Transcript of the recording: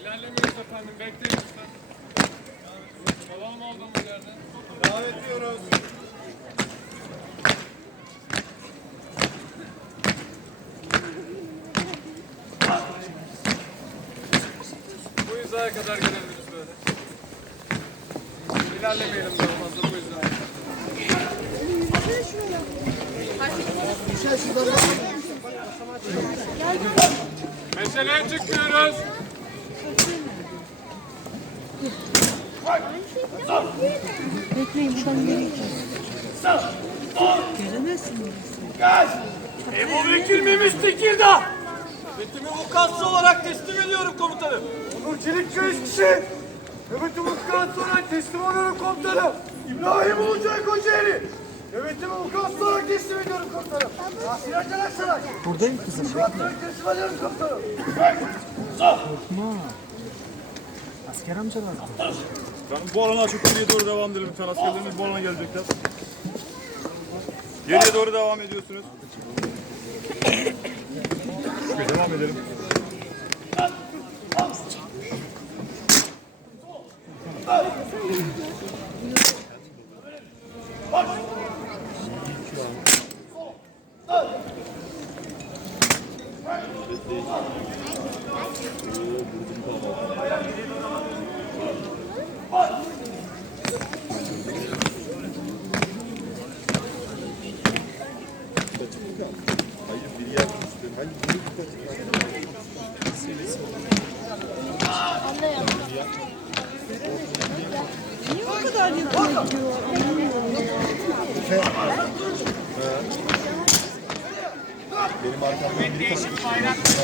İlerlemiyoruz efendim. Bekleyin lütfen. Devam olduğumuz yerden. Devam ediyoruz. Bu hizaya kadar gelebiliriz böyle. İlerlemeyelim daha fazla bu hizaya. Meşaleye çıkıyoruz. Bekleyin buradan nereye? Göremezsin Ebu Bekir Memiş Tekirdağ. Nöbetimi vukuatçı olarak teslim ediyorum komutanım. Onur Çelik Göğüs kişi. Nöbetimi vukuatçı olarak teslim oluyorum komutanım. İbrahim Olcay Kocaeli. Nöbetimi vukuatçı olarak teslim ediyorum komutanım. Nasıl arkadaşlar? Buradayım kızım. Vukuatçı teslim ediyorum komutanım. Korkma. Asker amcalar. Efendim bu alana çok geriye doğru devam edelim lütfen. Askerlerimiz bu alana gelecekler. Geriye doğru devam ediyorsunuz. devam edelim. Niye o kadar yakına gidiyor? Benim arkamdan biri